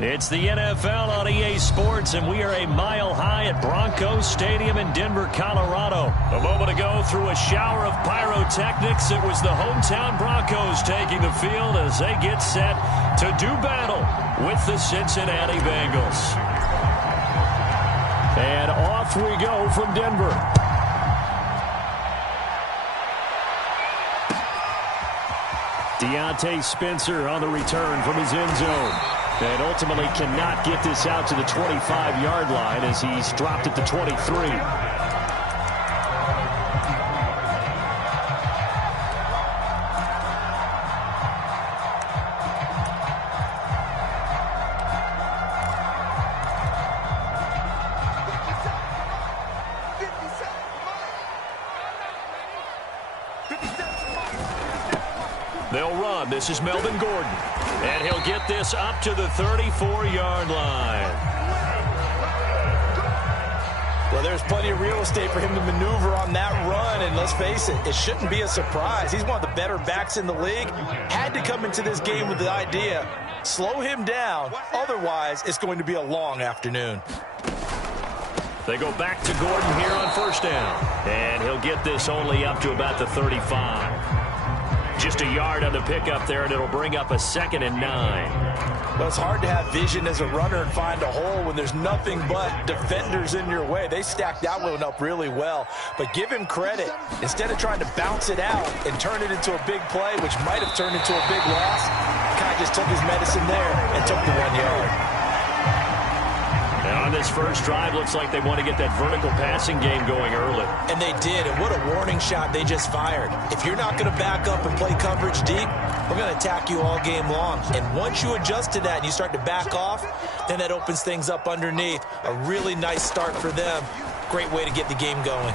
It's the NFL on EA Sports, and we are a mile high at Broncos Stadium in Denver, Colorado. A moment ago, through a shower of pyrotechnics, it was the hometown Broncos taking the field as they get set to do battle with the Cincinnati Bengals. And off we go from Denver. Deontay Spencer on the return from his end zone. And ultimately cannot get this out to the 25-yard line as he's dropped at the 23. They'll run. This is Melvin Gordon. And he'll get this up to the 34-yard line. Well, there's plenty of real estate for him to maneuver on that run. And let's face it, it shouldn't be a surprise. He's one of the better backs in the league. Had to come into this game with the idea, slow him down. Otherwise, it's going to be a long afternoon. They go back to Gordon here on first down. And he'll get this only up to about the 35. Just a yard on the pickup there, and it'll bring up a 2nd and 9. Well, it's hard to have vision as a runner and find a hole when there's nothing but defenders in your way. They stacked that one up really well. But give him credit. Instead of trying to bounce it out and turn it into a big play, which might have turned into a big loss, kind of just took his medicine there and took the 1 yard. Now on this first drive, looks like they want to get that vertical passing game going early. And they did, and what a warning shot they just fired. If you're not going to back up and play coverage deep, we're going to attack you all game long. And once you adjust to that and you start to back off, then that opens things up underneath. A really nice start for them. Great way to get the game going.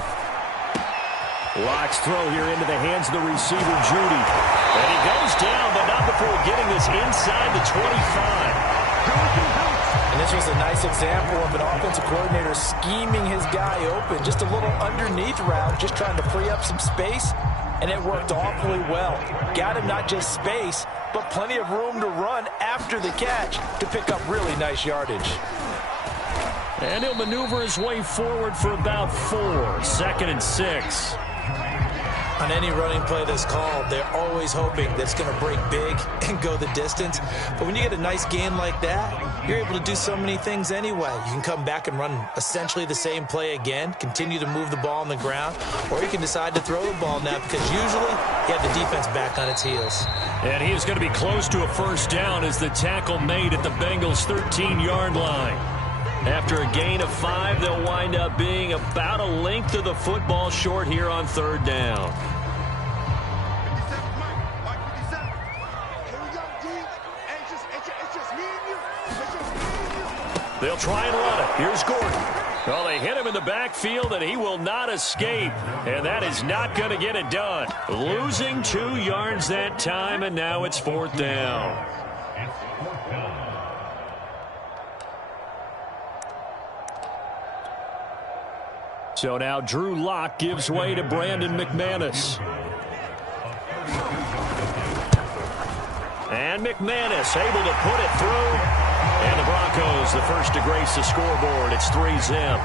Locke's throw here into the hands of the receiver, Judy. And he goes down, but not before getting this inside the 25. And this was a nice example of an offensive coordinator scheming his guy open. Just a little underneath route, just trying to free up some space, and it worked awfully well. Got him not just space, but plenty of room to run after the catch to pick up really nice yardage. And he'll maneuver his way forward for about 4. 2nd and 6. On any running play that's called, they're always hoping that it's going to break big and go the distance. But when you get a nice game like that, you're able to do so many things anyway. You can come back and run essentially the same play again, continue to move the ball on the ground, or you can decide to throw the ball now because usually you have the defense back on its heels. And he is going to be close to a first down as the tackle made at the Bengals' 13-yard line. After a gain of 5, they'll wind up being about a length of the football short here on 3rd down. They'll try and run it. Here's Gordon. Well, they hit him in the backfield, and he will not escape. And that is not going to get it done. Losing 2 yards that time, and now it's 4th down. So now Drew Lock gives way to Brandon McManus. And McManus able to put it through. And the Broncos, the first to grace the scoreboard. It's 3-zip.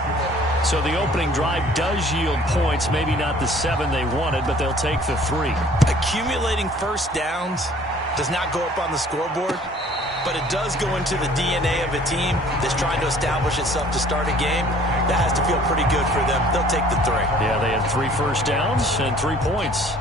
So the opening drive does yield points. Maybe not the 7 they wanted, but they'll take the 3. Accumulating first downs does not go up on the scoreboard, but it does go into the DNA of a team that's trying to establish itself to start a game. That has to feel pretty good for them. They'll take the 3. Yeah, they had 3 first downs and 3 points.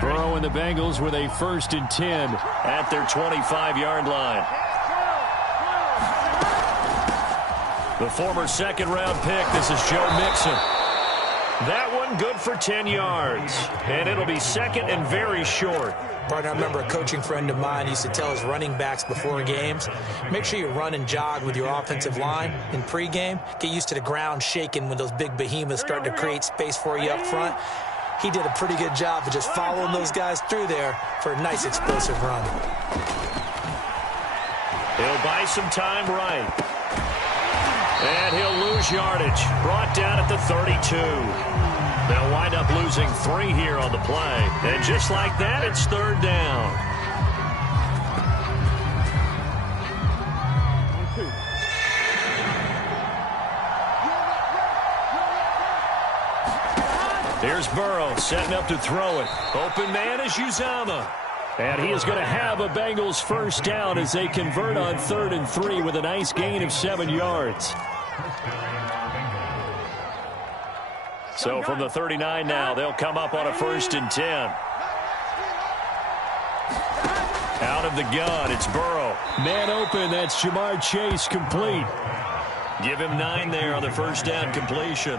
Burrow and the Bengals with a 1st and 10 at their 25-yard line. The former 2nd-round pick, this is Joe Mixon. That one good for 10 yards. And it'll be 2nd and very short. Partner, I remember a coaching friend of mine used to tell his running backs before games, make sure you run and jog with your offensive line in pregame. Get used to the ground shaking when those big behemoths start to create space for you up front. He did a pretty good job of just following those guys through there for a nice explosive run. He'll buy some time right. And he'll lose yardage. Brought down at the 32. They'll wind up losing 3 here on the play. And just like that, it's 3rd down. Here's Burrow setting up to throw it. Open man is Uzomah. And he is going to have a Bengals first down as they convert on 3rd and 3 with a nice gain of 7 yards. So from the 39 now, they'll come up on a 1st and 10. Out of the gun, it's Burrow. Man open, that's Jamar Chase complete. Give him 9 there on the first down completion.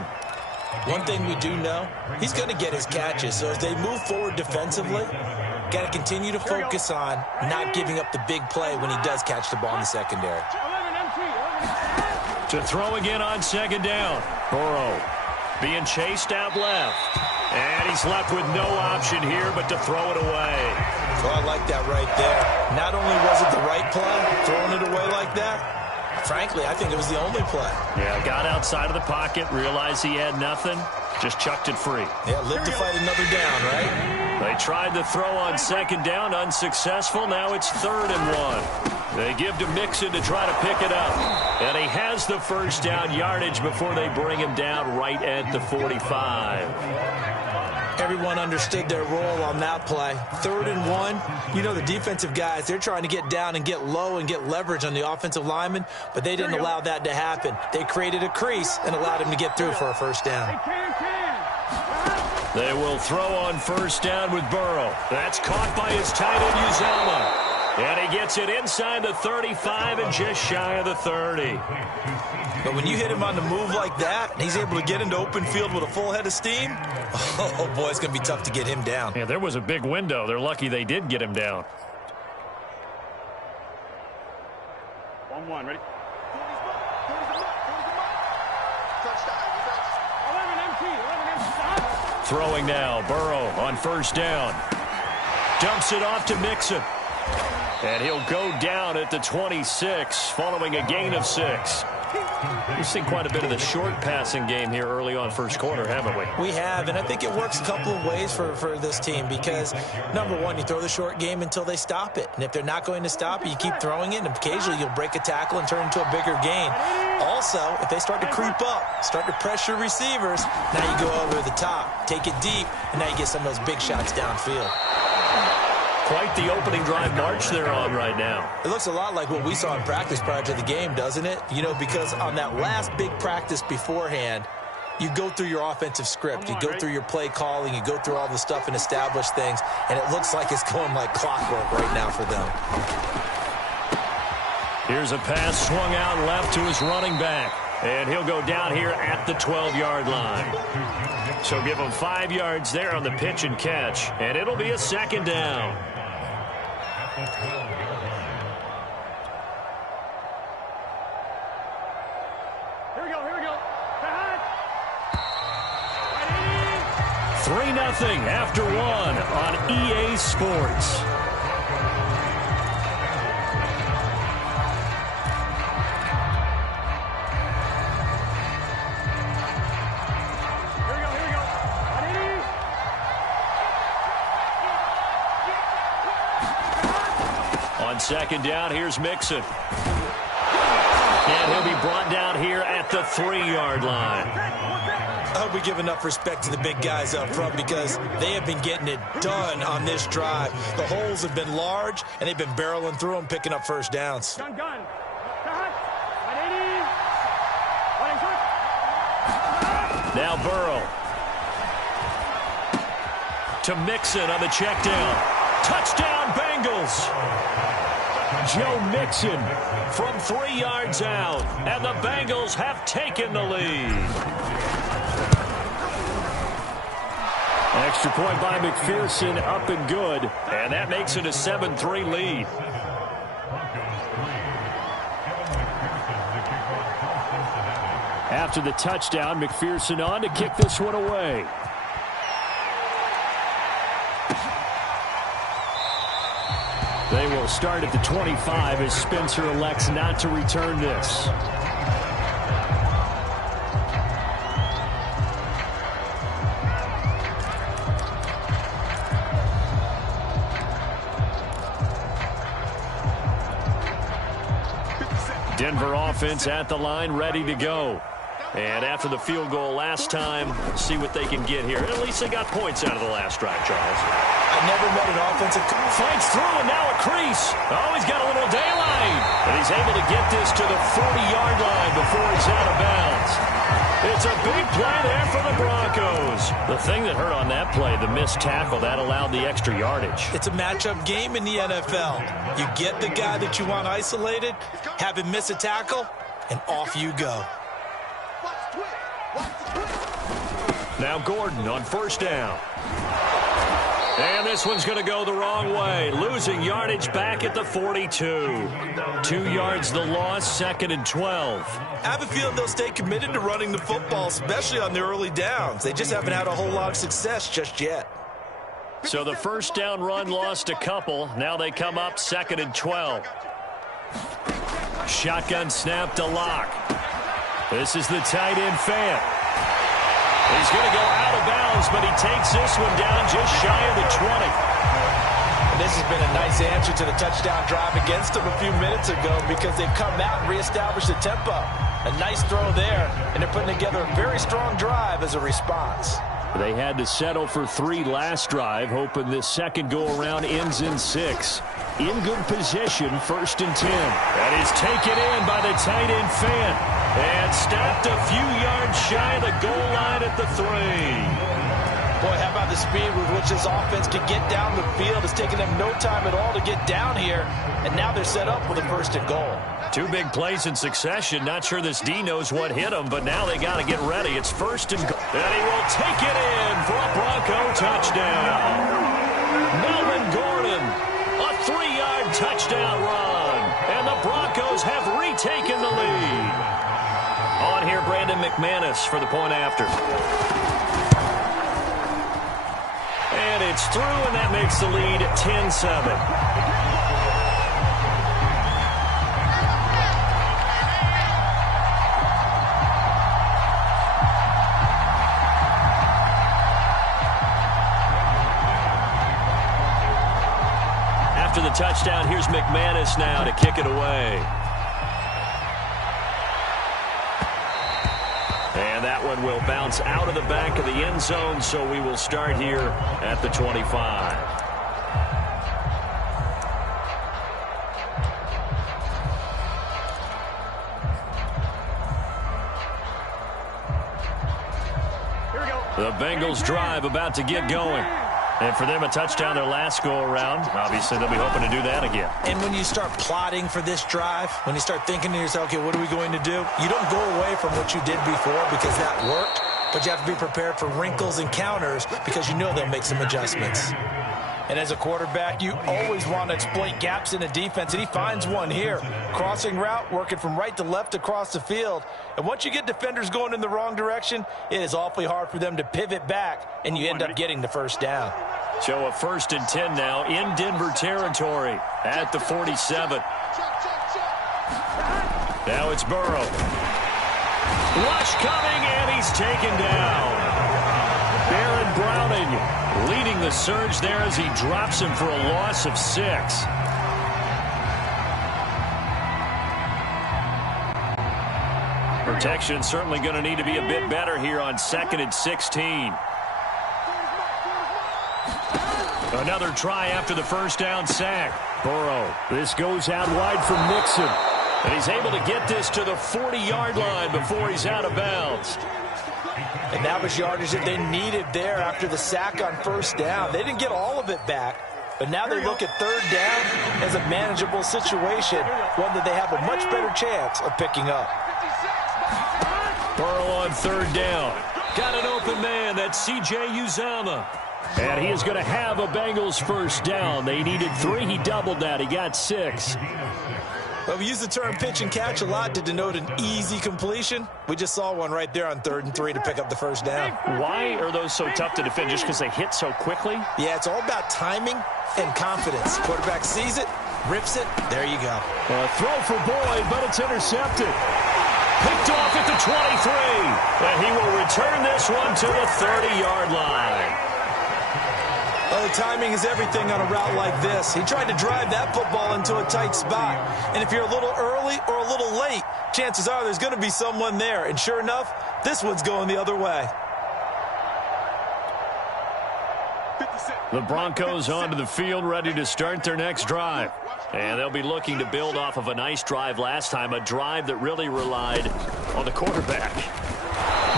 One thing we do know, he's going to get his catches. So as they move forward defensively, got to continue to focus on not giving up the big play when he does catch the ball in the secondary. To throw again on 2nd down. Burrow being chased out left. And he's left with no option here but to throw it away. Well, I like that right there. Not only was it the right play, throwing it away like that, frankly, I think it was the only play. Yeah, got outside of the pocket, realized he had nothing, just chucked it free. Yeah, live to fight another down, right? They tried to throw on 2nd down, unsuccessful. Now it's 3rd and 1. They give to Mixon to try to pick it up. And he has the first down yardage before they bring him down right at the 45. Everyone understood their role on that play. 3rd and 1. You know, the defensive guys, they're trying to get down and get low and get leverage on the offensive lineman, but they didn't allow that to happen. They created a crease and allowed him to get through for a first down. They will throw on 1st down with Burrow. That's caught by his tight end, Uzomah. And he gets it inside the 35 and just shy of the 30. But when you hit him on the move like that, and he's able to get into open field with a full head of steam, oh, boy, it's going to be tough to get him down. Yeah, there was a big window. They're lucky they did get him down. 1-1, ready? Throwing now, Burrow on 1st down. Dumps it off to Mixon. And he'll go down at the 26 following a gain of 6. We've seen quite a bit of the short passing game here early on 1st quarter, haven't we? We have, and I think it works a couple of ways for this team because, number one, you throw the short game until they stop it. And if they're not going to stop it, you keep throwing it, and occasionally you'll break a tackle and turn into a bigger gain. Also, if they start to creep up, start to pressure receivers, now you go over the top, take it deep, and now you get some of those big shots downfield. Quite the opening drive march they're on right now. It looks a lot like what we saw in practice prior to the game, doesn't it? You know, because on that last big practice beforehand, you go through your offensive script, you go through your play calling, you go through all the stuff and establish things, and it looks like it's going like clockwork right now for them. Here's a pass swung out left to his running back, and he'll go down here at the 12-yard line. So give him 5 yards there on the pitch and catch, and it'll be a 2nd down. Here we go. 3-0 after 1 on EA Sports. On 2nd down, here's Mixon. And he'll be brought down here at the 3-yard line. I hope we give enough respect to the big guys up front because they have been getting it done on this drive. The holes have been large, and they've been barreling through them, picking up first downs. Gun. Now Burrow. To Mixon on the check down. Touchdown, Bengals. Joe Mixon from 3 yards out, and the Bengals have taken the lead. Extra point by McPherson, up and good, and that makes it a 7-3 lead. After the touchdown, McPherson on to kick this one away. They will start at the 25 as Spencer elects not to return this. Denver offense at the line, ready to go. And after the field goal last time, see what they can get here. At least they got points out of the last drive, Charles. I never met an offensive... Fights through, and now a crease. Oh, he's got a little daylight. And he's able to get this to the 40-yard line before he's out of bounds. It's a big play there for the Broncos. The thing that hurt on that play, the missed tackle, that allowed the extra yardage. It's a matchup game in the NFL. You get the guy that you want isolated, have him miss a tackle, and off you go. Now Gordon on first down. And this one's going to go the wrong way. Losing yardage back at the 42. 2 yards the loss, 2nd and 12. I have a feeling they'll stay committed to running the football, especially on the early downs. They just haven't had a whole lot of success just yet. So the first down run lost a couple. Now they come up 2nd and 12. Shotgun snap to Locke. This is the tight end Fant. He's going to go out of bounds, but he takes this one down just shy of the 20. And this has been a nice answer to the touchdown drive against them a few minutes ago because they've come out and reestablished the tempo. A nice throw there, and they're putting together a very strong drive as a response. They had to settle for 3 last drive, hoping this second go-around ends in 6. In good position, 1st and 10. That is taken in by the tight end Fant. And stopped a few yards shy of the goal line at the 3. Boy, how about the speed with which this offense can get down the field? It's taken them no time at all to get down here. And now they're set up with a 1st and goal. 2 big plays in succession. Not sure this D knows what hit him, but now they got to get ready. It's 1st and goal. And he will take it in for a Bronco touchdown. Melvin Gordon, a 3-yard touchdown run. And the Broncos have retaken the lead. On here, Brandon McManus for the point after. And it's through, and that makes the lead 10-7. After the touchdown, here's McManus now to kick it away. And that one will bounce out of the back of the end zone, so we will start here at the 25. Here we go. The Bengals drive about to get going. And for them, a touchdown their last go-around. Obviously, they'll be hoping to do that again. And when you start plotting for this drive, when you start thinking to yourself, okay, what are we going to do? You don't go away from what you did before because that worked, but you have to be prepared for wrinkles and counters because you know they'll make some adjustments. And as a quarterback, you always want to exploit gaps in a defense, and he finds one here. Crossing route, working from right to left across the field. And once you get defenders going in the wrong direction, it is awfully hard for them to pivot back, and you end up getting the 1st down. So a 1st and 10 now in Denver territory at the 47. Now it's Burrow. Rush coming, and he's taken down. Baron Browning leading the surge there as he drops him for a loss of 6. Protection certainly going to need to be a bit better here on 2nd and 16. Another try after the 1st down sack. Burrow. This goes out wide from Mixon. And he's able to get this to the 40-yard line before he's out of bounds. And that was yardage that they needed there after the sack on 1st down. They didn't get all of it back, but now they look at 3rd down as a manageable situation, one that they have a much better chance of picking up. Burrow on 3rd down. Got an open man. That's C.J. Uzomah. And he is going to have a Bengals 1st down. They needed 3. He doubled that. He got 6. Well, we use the term pitch and catch a lot to denote an easy completion. We just saw one right there on 3rd and 3 to pick up the 1st down. Why are those so tough to defend? Just because they hit so quickly? Yeah, it's all about timing and confidence. Quarterback sees it, rips it, there you go. Throw for Boyd, but it's intercepted. Picked off at the 23. And he will return this one to the 30-yard line. Well, Well, the timing is everything on a route like this. He tried to drive that football into a tight spot. And if you're a little early or a little late, chances are there's going to be someone there. And sure enough, this one's going the other way. The Broncos onto the field, ready to start their next drive. And they'll be looking to build off of a nice drive last time, a drive that really relied on the quarterback.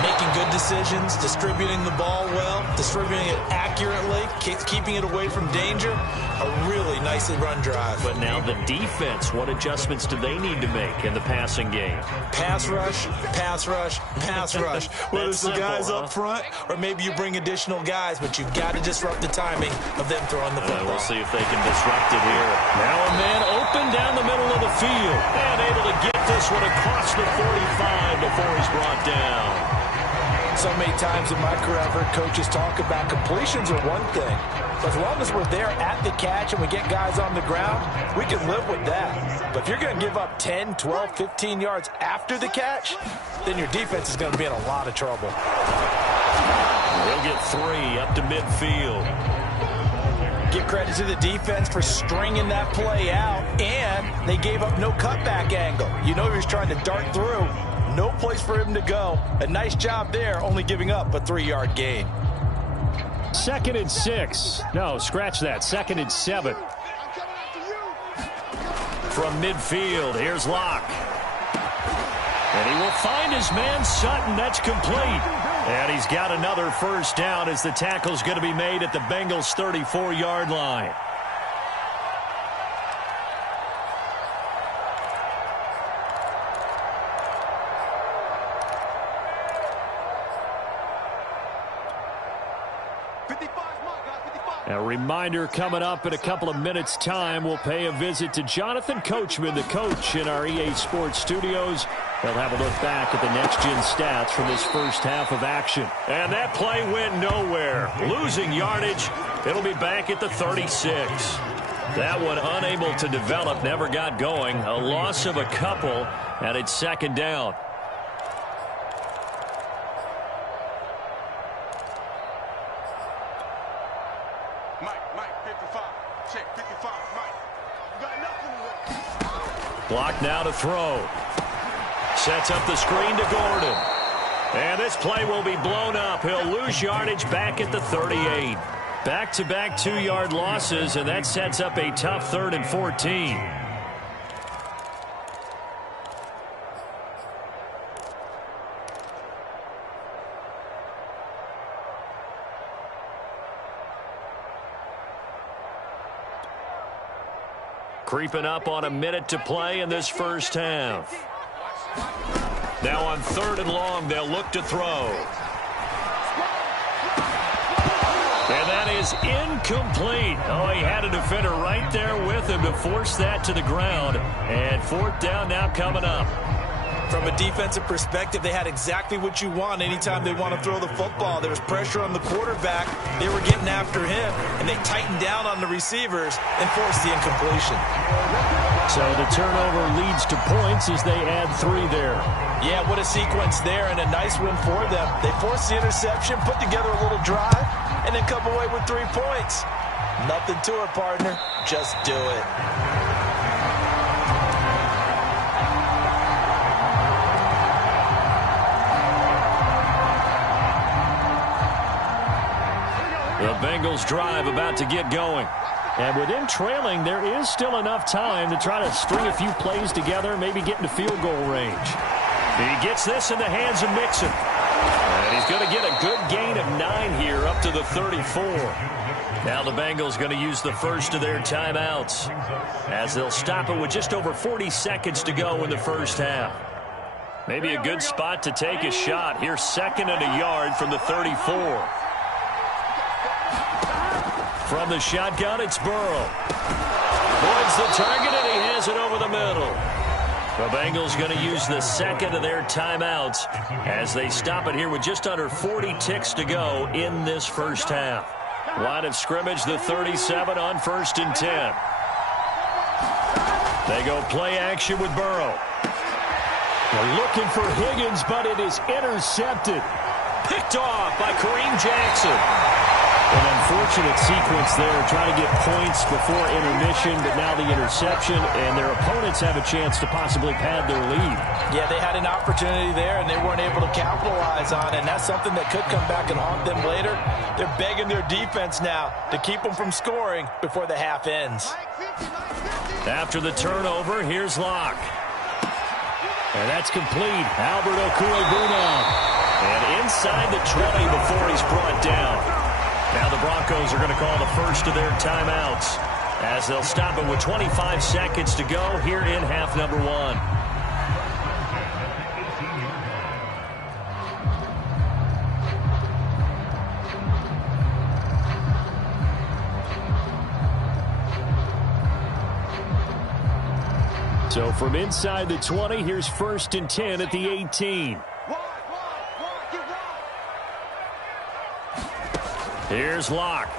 Making good decisions, distributing the ball well, distributing it accurately, keeping it away from danger. A really nicely run drive. But now the defense, what adjustments do they need to make in the passing game? Pass rush, pass rush, pass rush. Whether it's the guys up front or maybe you bring additional guys, but you've got to disrupt the timing of them throwing the football. We'll see if they can disrupt it here. Now a man open down the middle of the field and able to get this one across the 45 before he's brought down. So many times in my career, I've heard coaches talk about completions are one thing. But as long as we're there at the catch and we get guys on the ground, we can live with that. But if you're going to give up 10, 12, 15 yards after the catch, then your defense is going to be in a lot of trouble. He'll get 3 up to midfield. Give credit to the defense for stringing that play out, and they gave up no cutback angle. You know he was trying to dart through. No place for him to go. A nice job there, only giving up a 3-yard gain. 2nd and 6. No, scratch that. 2nd and 7. From midfield, here's Locke. And he will find his man Sutton. That's complete. And he's got another first down as the tackle's going to be made at the Bengals' 34-yard line. A reminder coming up in a couple of minutes' time. We'll pay a visit to Jonathan Coachman, the coach in our EA Sports studios. They'll have a look back at the next-gen stats from this first half of action. And that play went nowhere. Losing yardage. It'll be back at the 36. That one unable to develop, never got going. A loss of a couple, and it's 2nd down. Block now to throw. Sets up the screen to Gordon. And this play will be blown up. He'll lose yardage back at the 38. Back-to-back 2-yard losses, and that sets up a tough 3rd and 14. Creeping up on a minute to play in this first half. Now on 3rd and long, they'll look to throw. And that is incomplete. Oh, he had a defender right there with him to force that to the ground. And 4th down now coming up. From a defensive perspective, they had exactly what you want anytime they want to throw the football. There was pressure on the quarterback. They were getting after him, and they tightened down on the receivers and forced the incompletion. So the turnover leads to points as they add 3 there. Yeah, what a sequence there, and a nice win for them. They forced the interception, put together a little drive, and then come away with 3 points. Nothing to it, partner. Just do it. The Bengals drive about to get going. And with him trailing, there is still enough time to try to string a few plays together, maybe get into field goal range. He gets this in the hands of Mixon. And he's going to get a good gain of 9 here up to the 34. Now the Bengals going to use the first of their timeouts as they'll stop it with just over 40 seconds to go in the first half. Maybe a good spot to take a shot. Here's 2nd and a yard from the 34. From the shotgun, it's Burrow. Avoids the target, and he has it over the middle. The Bengals going to use the 2nd of their timeouts as they stop it here with just under 40 ticks to go in this first half. Line of scrimmage, the 37 on 1st and 10. They go play action with Burrow. They're looking for Higgins, but it is intercepted. Picked off by Kareem Jackson. An unfortunate sequence there, trying to get points before intermission, but now the interception, and their opponents have a chance to possibly pad their lead. Yeah, they had an opportunity there, and they weren't able to capitalize on it, and that's something that could come back and haunt them later. They're begging their defense now to keep them from scoring before the half ends. After the turnover, here's Locke. And that's complete. Albert Okuegbuna. And inside the 20 before he's brought down. Now the Broncos are going to call the first of their timeouts as they'll stop it with 25 seconds to go here in half number one. So from inside the 20, here's 1st and 10 at the 18. Here's Locke.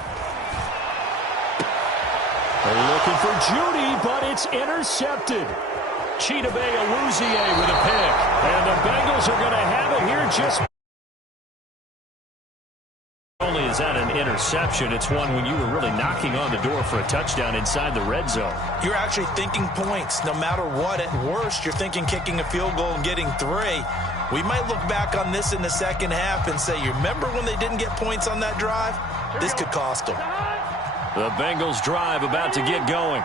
They're looking for Judy, but it's intercepted. Chidobe Awuzie with a pick. And the Bengals are going to have it here just... Not only is that an interception, it's one when you were really knocking on the door for a touchdown inside the red zone. You're actually thinking points. No matter what, at worst, you're thinking kicking a field goal and getting 3. We might look back on this in the second half and say, you remember when they didn't get points on that drive? This could cost them. The Bengals drive about to get going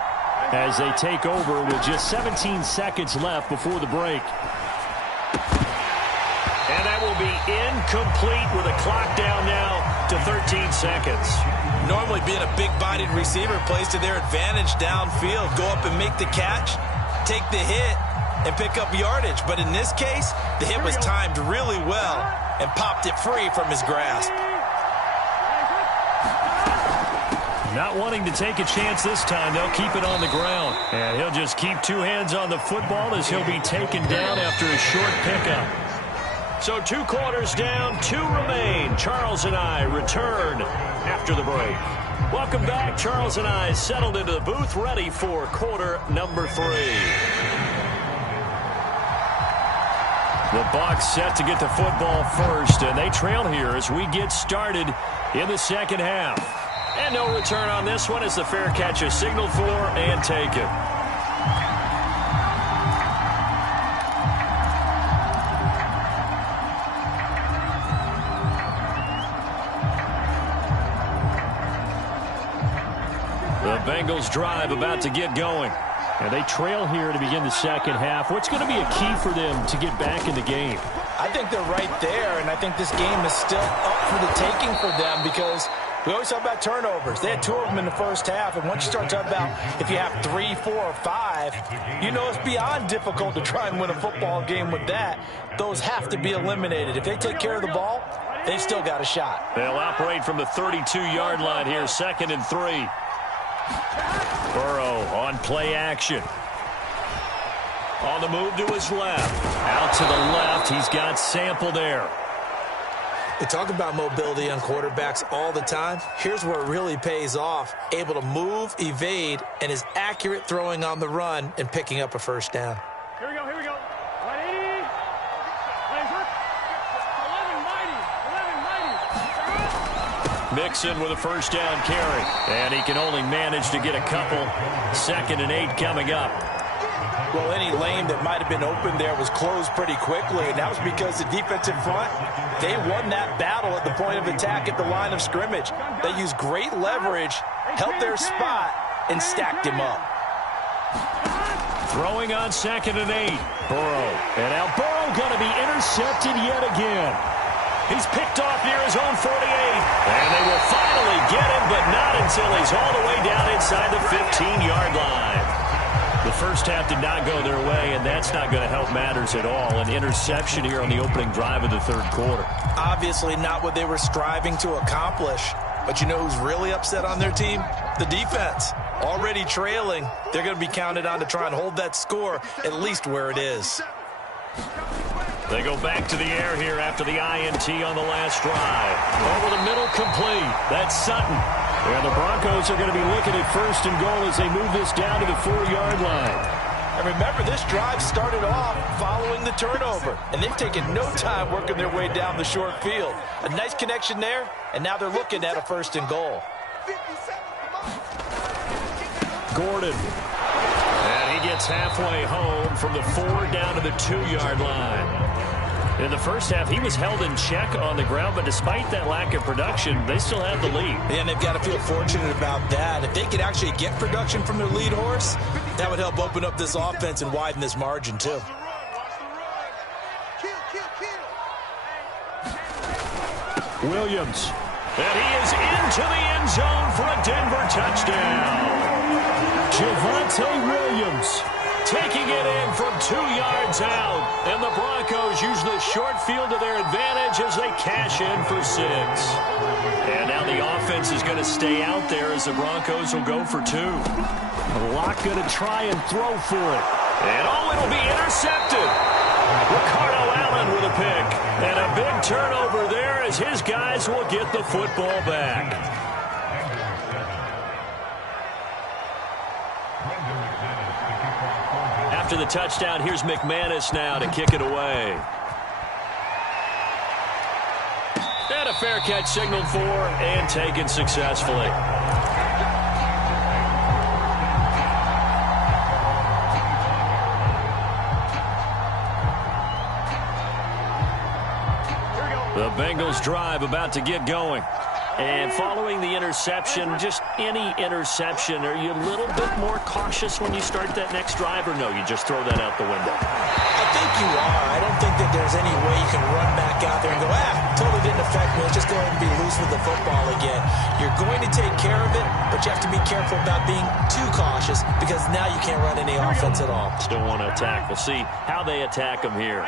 as they take over with just 17 seconds left before the break. And that will be incomplete with a clock down now to 13 seconds. Normally being a big-bodied receiver plays to their advantage downfield. Go up and make the catch, take the hit, and pick up yardage. But in this case, the hit was timed really well and popped it free from his grasp. Not wanting to take a chance this time, they'll keep it on the ground. And he'll just keep 2 hands on the football as he'll be taken down after a short pickup. So 2 quarters down, 2 remain. Charles and I return after the break. Welcome back. Charles and I settled into the booth, ready for quarter number 3. The Bucs set to get the football first, and they trail here as we get started in the second half. And no return on this one as the fair catch is signaled for and taken. The Bengals drive about to get going. And they trail here to begin the second half. What's going to be a key for them to get back in the game? I think they're right there, and I think this game is still up for the taking for them because we always talk about turnovers. They had 2 of them in the first half, and once you start talking about if you have 3, 4, or 5, you know it's beyond difficult to try and win a football game with that. Those have to be eliminated. If they take care of the ball, they've still got a shot. They'll operate from the 32-yard line here, 2nd and 3. Burrow on play action. On the move to his left. Out to the left. He's got Sample there. We talk about mobility on quarterbacks all the time. Here's where it really pays off. Able to move, evade, and is accurate throwing on the run and picking up a first down. Here we go, here we go. 180. Mixon with a first down carry. And he can only manage to get a couple. 2nd and 8 coming up. Well, any lane that might have been open there was closed pretty quickly, and that was because the defensive front, they won that battle at the point of attack at the line of scrimmage. They used great leverage, held their spot, and stacked him up. Throwing on 2nd and 8. Burrow. And now Burrow going to be intercepted yet again. He's picked off near his own 48. And they will finally get him, but not until he's all the way down inside the 15-yard line. The first half did not go their way, and that's not going to help matters at all. An interception here on the opening drive of the 3rd quarter. Obviously not what they were striving to accomplish. But you know who's really upset on their team? The defense. Already trailing. They're going to be counted on to try and hold that score at least where it is. They go back to the air here after the INT on the last drive. Over the middle, complete. That's Sutton. And the Broncos are going to be looking at 1st and goal as they move this down to the 4-yard line. And remember, this drive started off following the turnover, and they've taken no time working their way down the short field. A nice connection there, and now they're looking at a 1st and goal. Gordon. And he gets halfway home from the 4 down to the 2-yard line. In the first half, he was held in check on the ground, but despite that lack of production, they still have the lead. And they've got to feel fortunate about that. If they could actually get production from their lead horse, that would help open up this offense and widen this margin, too. Williams. And he is into the end zone for a Denver touchdown. Javonte Williams taking it in from 2 yards out. And the Broncos use the short field to their advantage as they cash in for 6. And now the offense is going to stay out there as the Broncos will go for 2. Locke going to try and throw for it. And it'll be intercepted. Ricardo Allen with a pick. And a big turnover there as his guys will get the football back. After the touchdown, here's McManus now to kick it away. And a fair catch signaled for and taken successfully. The Bengals drive about to get going. And following the interception, just any interception, are you a little bit more cautious when you start that next drive, or no, you just throw that out the window? I think you are. I don't think that there's any way you can run back out there and go, totally didn't affect me. Let's just go ahead and be loose with the football again. You're going to take care of it, but you have to be careful about being too cautious because now you can't run any offense at all. Still want to attack. We'll see how they attack them here.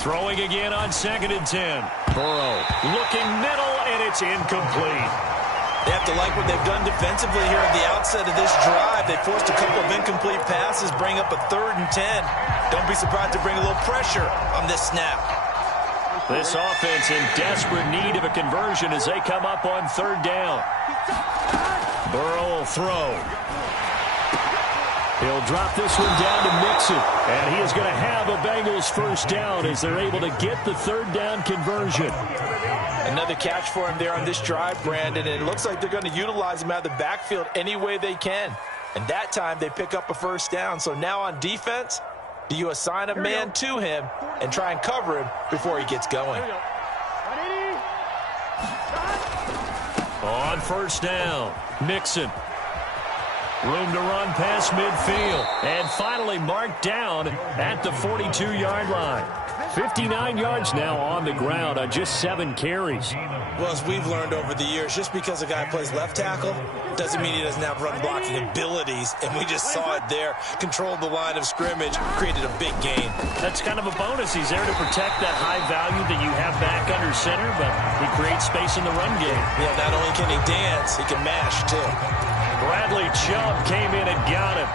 Throwing again on 2nd and 10. Burrow looking middle, and it's incomplete. They have to like what they've done defensively here at the outset of this drive. They forced a couple of incomplete passes, bring up a 3rd and 10. Don't be surprised to bring a little pressure on this snap. This offense in desperate need of a conversion as they come up on 3rd down. Burrow will throw. He'll drop this one down to Mixon. And he is going to have a Bengals 1st down as they're able to get the 3rd down conversion. Another catch for him there on this drive, Brandon. And it looks like they're going to utilize him out of the backfield any way they can. And that time they pick up a 1st down. So now on defense, do you assign a man to him and try and cover him before he gets going? On 1st down, Mixon. Room to run past midfield. And finally marked down at the 42-yard line. 59 yards now on the ground on just 7 carries. Well, as we've learned over the years, just because a guy plays left tackle doesn't mean he doesn't have run blocking abilities. And we just saw it there. Controlled the line of scrimmage, created a big gain. That's kind of a bonus. He's there to protect that high value that you have back under center, but he creates space in the run game. Yeah, not only can he dance, he can mash, too. Bradley Chubb came in and got him.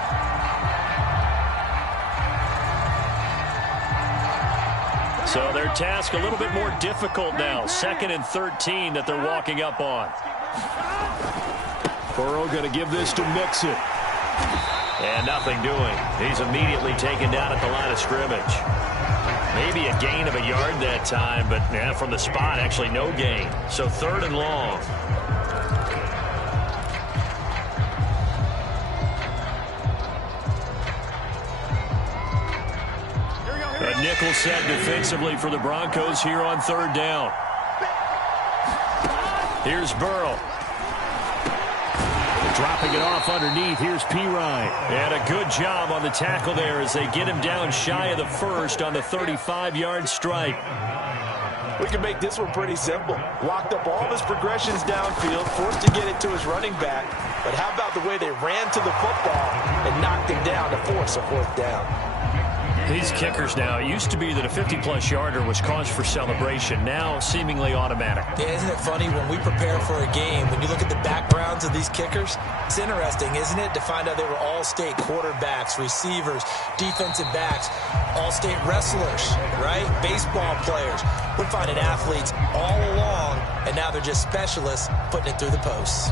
So their task a little bit more difficult now. 2nd and 13 that they're walking up on. Burrow going to give this to Mixon. And nothing doing. He's immediately taken down at the line of scrimmage. Maybe a gain of a yard that time, but from the spot, actually no gain. So 3rd and long. A nickel set defensively for the Broncos here on 3rd down. Here's Burrow. Dropping it off underneath. Here's Pirine. And a good job on the tackle there as they get him down shy of the 1st on the 35-yard strike. We can make this one pretty simple. Locked up all of his progressions downfield, forced to get it to his running back. But how about the way they ran to the football and knocked him down to force a 4th down? These kickers now, it used to be that a 50-plus yarder was cause for celebration. Now seemingly automatic. Yeah, isn't it funny when we prepare for a game, when you look at the backgrounds of these kickers, it's interesting, isn't it, to find out they were all-state quarterbacks, receivers, defensive backs, all-state wrestlers, right? Baseball players. We're finding athletes all along, and now they're just specialists putting it through the posts.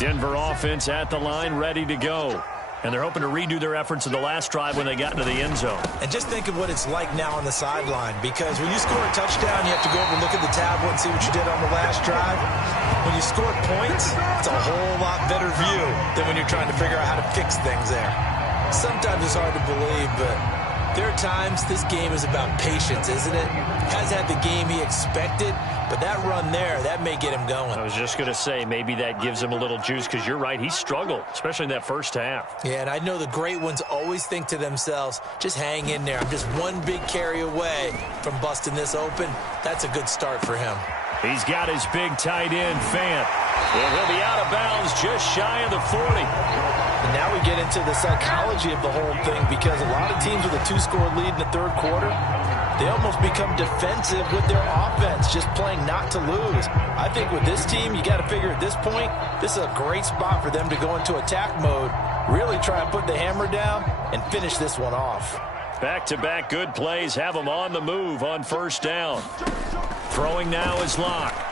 Denver offense at the line, ready to go. And they're hoping to redo their efforts in the last drive when they got into the end zone. And just think of what it's like now on the sideline, because when you score a touchdown, you have to go over and look at the tablet and see what you did on the last drive. When you score points, it's a whole lot better view than when you're trying to figure out how to fix things there. Sometimes it's hard to believe, but there are times this game is about patience, isn't it? Has had the game he expected, but that run there, that may get him going. I was just going to say, maybe that gives him a little juice, because you're right, he struggled, especially in that first half. Yeah, and I know the great ones always think to themselves, just hang in there. I'm just one big carry away from busting this open. That's a good start for him. He's got his big tight end, Fant. And he'll be out of bounds just shy of the 40. And now we get into the psychology of the whole thing, because a lot of teams with a 2-score lead in the third quarter, they almost become defensive with their offense, just playing not to lose. I think with this team, you got to figure at this point, this is a great spot for them to go into attack mode, really try and put the hammer down and finish this one off. Back-to-back good plays have them on the move on first down. Throwing now is Locke.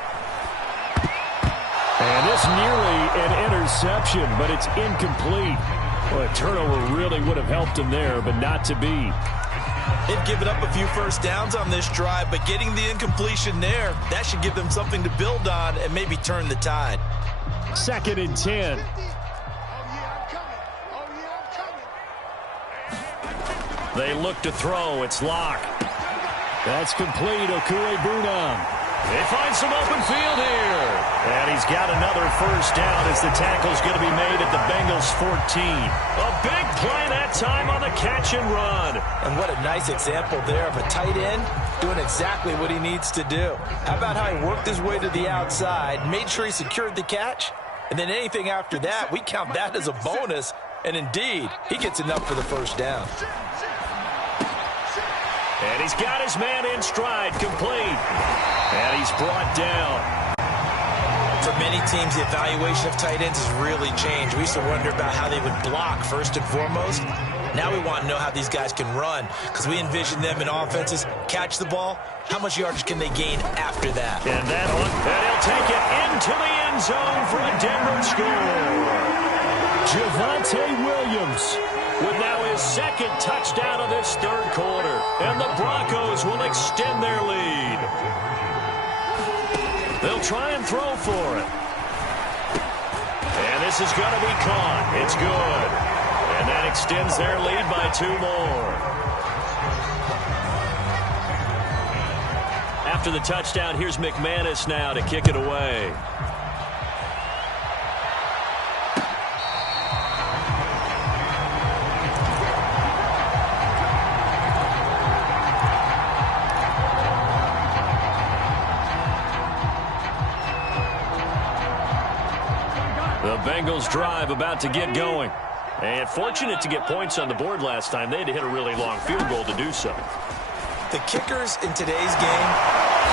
And this nearly an interception, but it's incomplete. Well, a turnover really would have helped him there, but not to be. They've given up a few first downs on this drive, but getting the incompletion there, that should give them something to build on and maybe turn the tide. 2nd and 10. They look to throw. It's Locke. That's complete. Okue-Bunam. They find some open field here. And he's got another first down as the tackle's going to be made at the Bengals 14. A big play that time on the catch and run. And what a nice example there of a tight end doing exactly what he needs to do. How about how he worked his way to the outside, made sure he secured the catch, and then anything after that, we count that as a bonus. And indeed, he gets enough for the first down. And he's got his man in stride, complete. And he's brought down. For many teams, the evaluation of tight ends has really changed. We used to wonder about how they would block first and foremost. Now we want to know how these guys can run, because we envision them in offenses catch the ball. How much yardage can they gain after that? And that one, and he'll take it into the end zone for a Denver score. Javonte Williams with now his 2nd touchdown of this third quarter. And the Broncos will extend their lead. They'll try and throw for it. And this is going to be caught. It's good. And that extends their lead by 2 more. After the touchdown, here's McManus now to kick it away. The Bengals drive about to get going. And fortunate to get points on the board last time. They had to hit a really long field goal to do so. The kickers in today's game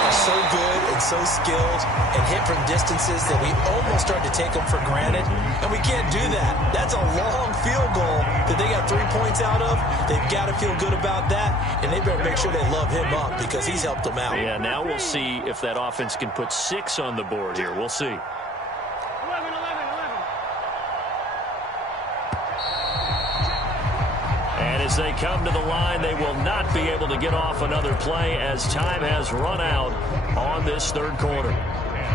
are so good and so skilled and hit from distances that we almost start to take them for granted. And we can't do that. That's a long field goal that they got 3 points out of. They've got to feel good about that. And they better make sure they love him up, because he's helped them out. Yeah, now we'll see if that offense can put 6 on the board here. We'll see. 11. And as they come to the line, they will not be able to get off another play as time has run out on this third quarter.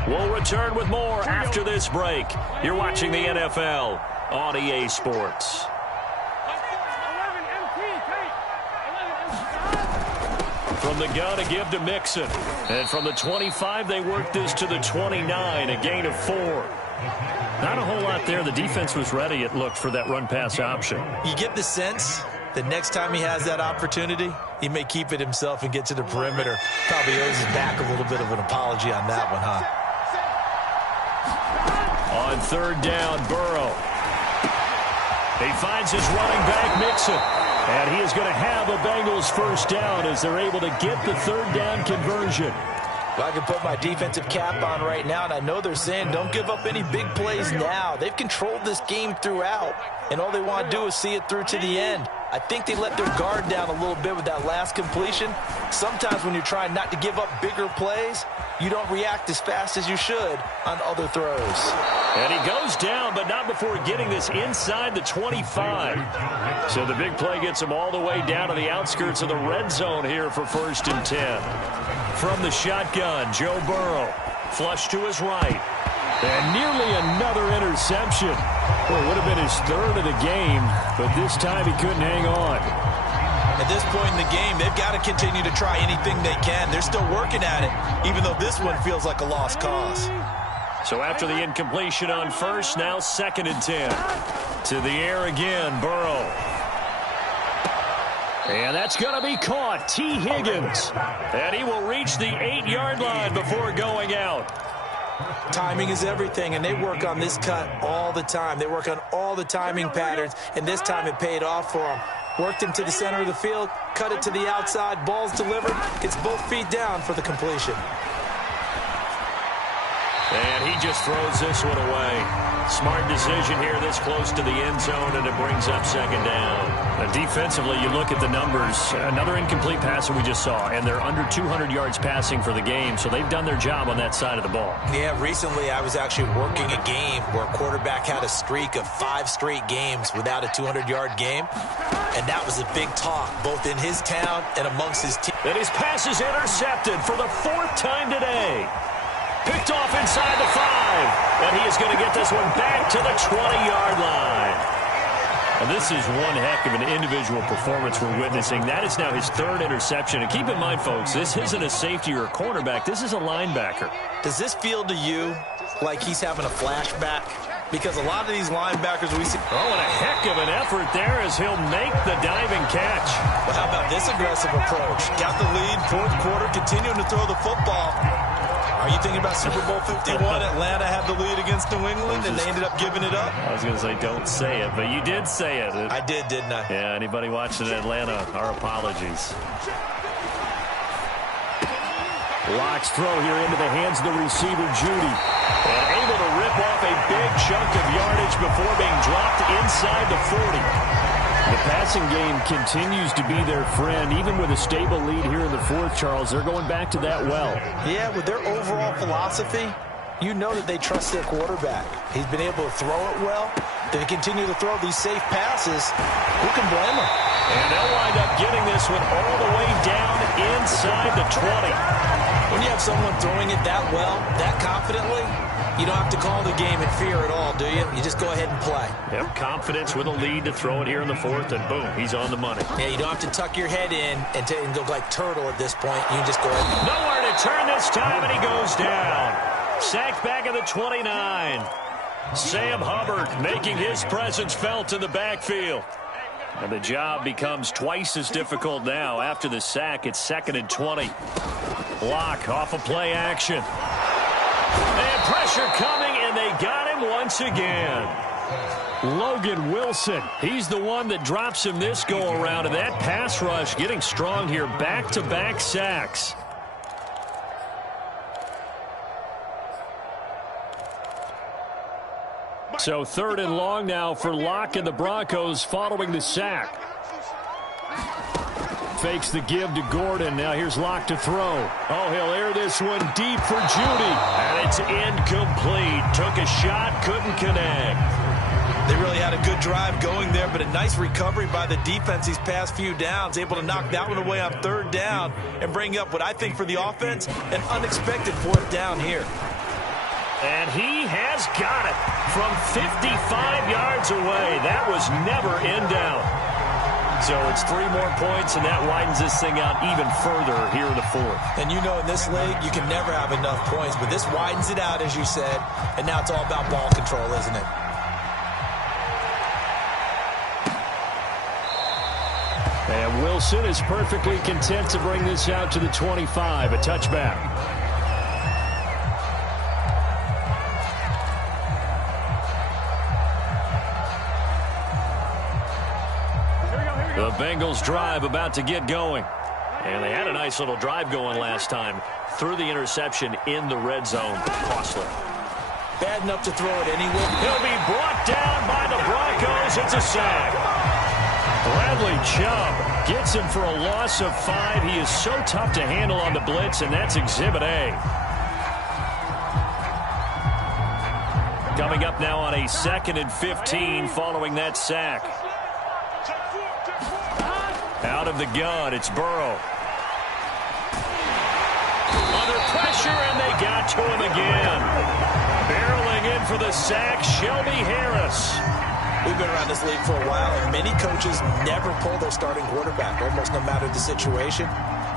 We'll return with more after this break. You're watching the NFL on EA Sports. 11 MT, From the gun, a give to Mixon. And from the 25, they work this to the 29, a gain of 4. Not a whole lot there. The defense was ready, it looked, for that run-pass option. You get the sense that next time he has that opportunity, he may keep it himself and get to the perimeter. Probably owes his back a little bit of an apology on that one, huh? On third down, Burrow. He finds his running back, Mixon. And he is going to have a Bengals first down as they're able to get the third down conversion. Well, I can put my defensive cap on right now, and I know they're saying don't give up any big plays now. They've controlled this game throughout, and all they want to do is see it through to the end. I think they let their guard down a little bit with that last completion. Sometimes when you're trying not to give up bigger plays, you don't react as fast as you should on other throws. And he goes down, but not before getting this inside the 25. So the big play gets him all the way down to the outskirts of the red zone here for 1st and 10. From the shotgun, Joe Burrow. Flush to his right. And nearly another interception. Well, it would have been his 3rd of the game, but this time he couldn't hang on. At this point in the game, they've got to continue to try anything they can. They're still working at it, even though this one feels like a lost cause. So after the incompletion on 1st, now 2nd and 10. To the air again, Burrow. And that's going to be caught. T. Higgins. And he will reach the 8-yard line before going out. Timing is everything, and they work on this cut all the time. They work on all the timing patterns, and this time it paid off for them. Worked him to the center of the field, cut it to the outside, ball's delivered, gets both feet down for the completion. And he just throws this one away. Smart decision here this close to the end zone, and it brings up 2nd down. Defensively, you look at the numbers. Another incomplete pass that we just saw, and they're under 200 yards passing for the game, so they've done their job on that side of the ball. Yeah, recently I was actually working a game where a quarterback had a streak of 5 straight games without a 200-yard game, and that was a big talk, both in his town and amongst his team. And his pass is intercepted for the 4th time today. Picked off inside the 5. And he is going to get this one back to the 20-yard line. And this is one heck of an individual performance we're witnessing. That is now his 3rd interception. And keep in mind, folks, this isn't a safety or a cornerback. This is a linebacker. Does this feel to you like he's having a flashback? Because a lot of these linebackers we see... Oh, and a heck of an effort there as he'll make the diving catch. Well, how about this aggressive approach? Got the lead, 4th quarter, continuing to throw the football. Are you thinking about Super Bowl 51? Atlanta had the lead against New England, and they ended up giving it up? I was going to say don't say it, but you did say it. I did, didn't I? Yeah, anybody watching Atlanta, our apologies. Locks throw here into the hands of the receiver, Judy. And able to rip off a big chunk of yardage before being dropped inside the 40. The passing game continues to be their friend, even with a stable lead here in the 4th, Charles. They're going back to that well. Yeah, with their overall philosophy, you know that they trust their quarterback. He's been able to throw it well. They continue to throw these safe passes. Who can blame them? And they'll wind up getting this one all the way down inside the 20. When you have someone throwing it that well, that confidently, you don't have to call the game in fear at all, do you? You just go ahead and play. Yep, confidence with a lead to throw it here in the 4th, and boom, he's on the money. Yeah, you don't have to tuck your head in and go like turtle at this point. You can just go ahead. Nowhere to turn this time, and he goes down. Sacked back at the 29. Sam Hubbard making his presence felt in the backfield. And the job becomes twice as difficult now. After the sack, it's 2nd and 20. Block off of play action. And pressure coming, and they got him once again. Logan Wilson, he's the one that drops him this go-around, and that pass rush getting strong here. Back-to-back sacks. So 3rd and long now for Locke and the Broncos following the sack. Fakes the give to Gordon. Now here's Locke to throw. Oh, he'll air this one deep for Judy. And it's incomplete. Took a shot, couldn't connect. They really had a good drive going there, but a nice recovery by the defense these past few downs. Able to knock that one away on 3rd down and bring up what I think for the offense, an unexpected 4th down here. And he has got it from 55 yards away. That was never in doubt. So it's 3 more points, and that widens this thing out even further here in the 4th. And you know in this league, you can never have enough points, but this widens it out, as you said, and now it's all about ball control, isn't it? And Wilson is perfectly content to bring this out to the 25, a touchback. The Bengals drive about to get going. And they had a nice little drive going last time. Threw the interception in the red zone. Costly. Bad enough to throw it anyway. He'll be brought down by the Broncos. It's a sack. Bradley Bradley Chubb gets him for a loss of 5. He is so tough to handle on the blitz, and that's Exhibit A. Coming up now on a 2nd and 15 following that sack. Out of the gun, it's Burrow. Under pressure, and they got to him again. Barreling in for the sack, Shelby Harris. We've been around this league for a while, and many coaches never pull their starting quarterback, almost no matter the situation.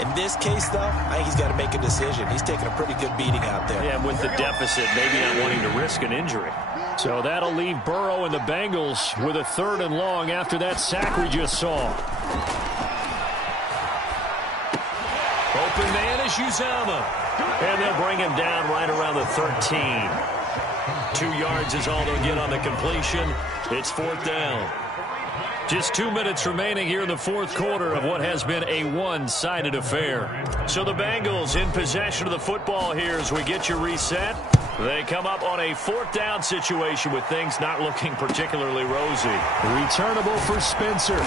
In this case, though, I think he's got to make a decision. He's taking a pretty good beating out there. Yeah, with the deficit, maybe not wanting to risk an injury. So that'll leave Burrow and the Bengals with a 3rd and long after that sack we just saw. Open man is Uzama. And they'll bring him down right around the 13. 2 yards is all they'll get on the completion. It's 4th down. Just 2 minutes remaining here in the 4th quarter of what has been a one-sided affair. So the Bengals in possession of the football here as we get you reset. They come up on a 4th down situation with things not looking particularly rosy. Returnable for Spencer.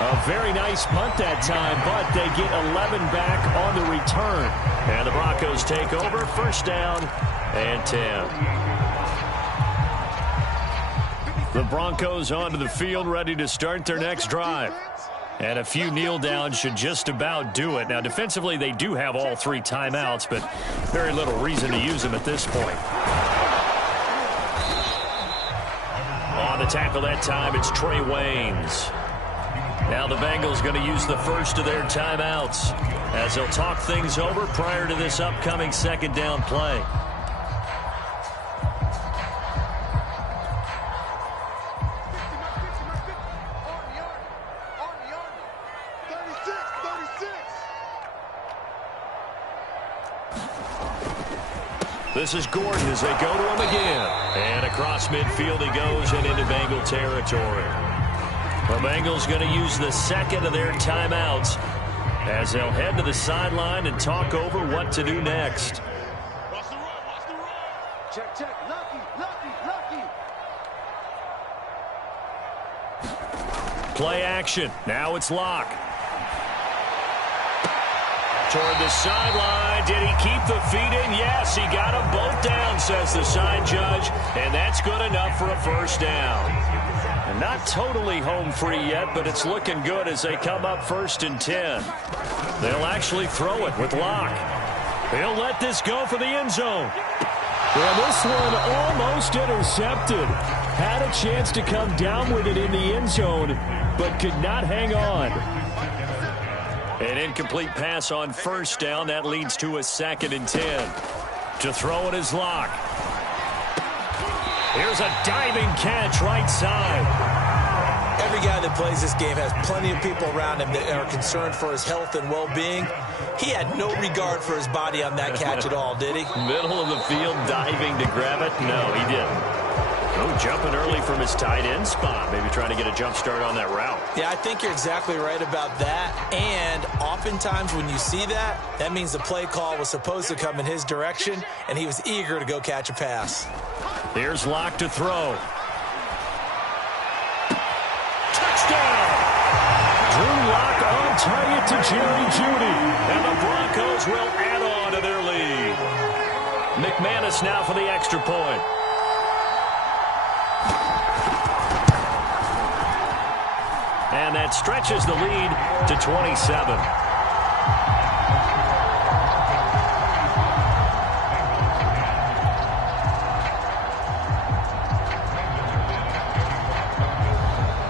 A very nice punt that time, but they get 11 back on the return. And the Broncos take over, 1st down and 10. The Broncos onto the field, ready to start their next drive. And a few kneel downs should just about do it. Now, defensively, they do have all 3 timeouts, but very little reason to use them at this point. On the tackle that time, it's Trey Waynes. Now the Bengals going to use the first of their timeouts as they'll talk things over prior to this upcoming 2nd down play. This is Gordon as they go to him again. And across midfield he goes and into Bengal territory. The Bengals going to use the 2nd of their timeouts as they'll head to the sideline and talk over what to do next. Watch the run, watch the run. Check, check. Lucky, lucky, lucky. Play action. Now it's Locke. Toward the sideline. Did he keep the feet in? Yes, he got them both down, says the sign judge. And that's good enough for a 1st down. And not totally home free yet, but it's looking good as they come up 1st and 10. They'll actually throw it with Locke. He'll let this go for the end zone. Well, this one almost intercepted. Had a chance to come down with it in the end zone, but could not hang on. An incomplete pass on 1st down. That leads to a 2nd and 10. To throw it is Locke. Here's a diving catch right side. Every guy that plays this game has plenty of people around him that are concerned for his health and well-being. He had no regard for his body on that catch at all, did he? Middle of the field, diving to grab it? No, he didn't. Oh, jumping early from his tight end spot. Maybe trying to get a jump start on that route. Yeah, I think you're exactly right about that. And oftentimes when you see that, that means the play call was supposed to come in his direction, and he was eager to go catch a pass. Here's Locke to throw. Touchdown! Drew Locke on target to Jerry Jeudy. And the Broncos will add on to their lead. McManus now for the extra point. And that stretches the lead to 27.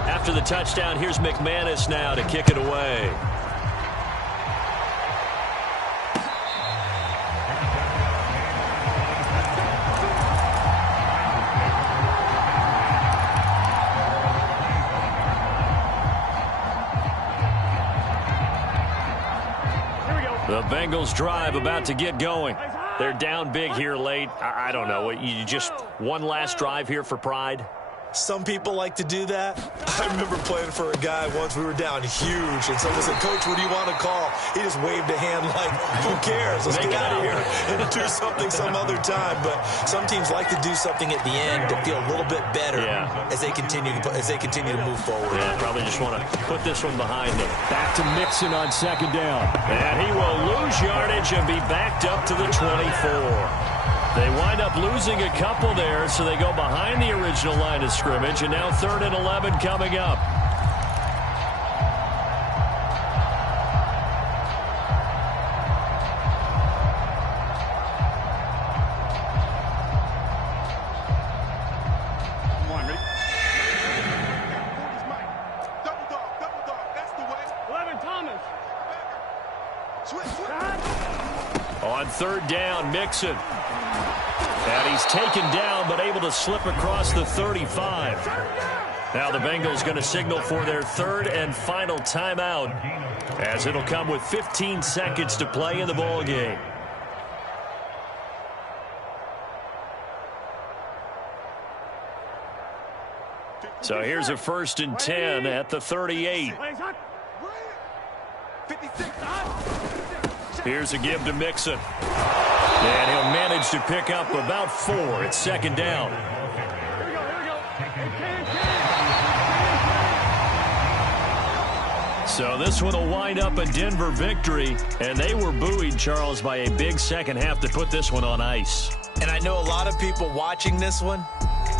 After the touchdown, here's McManus now to kick it away. The Bengals drive about to get going. They're down big here late. I don't know. You just one last drive here for pride? Some people like to do that. I remember playing for a guy once. We were down huge, and someone said, "Coach, what do you want to call?" He just waved a hand like, "Who cares? Let's get out of here and do something some other time." But some teams like to do something at the end to feel a little bit better as they continue to move forward. Yeah, probably just want to put this one behind them. Back to Mixon on second down, and he will lose yardage and be backed up to the 24. They wind up losing a couple there, so they go behind the original line of scrimmage, and now 3rd and 11 coming up. Come on, Rick. Double dog, that's the way. 11 Thomas. Switch. On 3rd down, Mixon. And he's taken down, but able to slip across the 35. Now the Bengals going to signal for their 3rd and final timeout, as it'll come with 15 seconds to play in the ball game. So here's a 1st and 10 at the 38. 56. Here's a give to Mixon. And he'll manage to pick up about 4. It's 2nd down. Here we go. So this one will wind up a Denver victory, and they were buoyed, Charles, by a big second half to put this one on ice. And I know a lot of people watching this one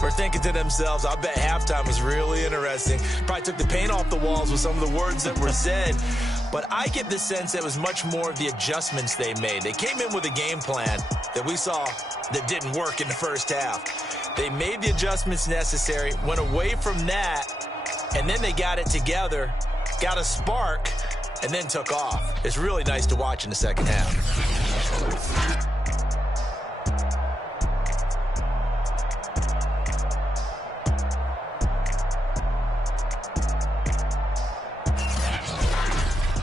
were thinking to themselves, I bet halftime was really interesting. Probably took the paint off the walls with some of the words that were said. But I get the sense that it was much more of the adjustments they made. They came in with a game plan that we saw that didn't work in the first half. They made the adjustments necessary, went away from that, and then they got it together, got a spark, and then took off. It's really nice to watch in the second half.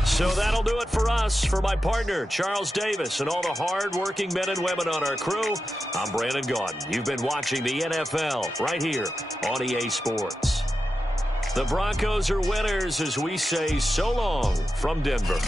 So that'll do it for us. For my partner, Charles Davis, and all the hard-working men and women on our crew, I'm Brandon Gaudin. You've been watching the NFL right here on EA Sports. The Broncos are winners as we say so long from Denver.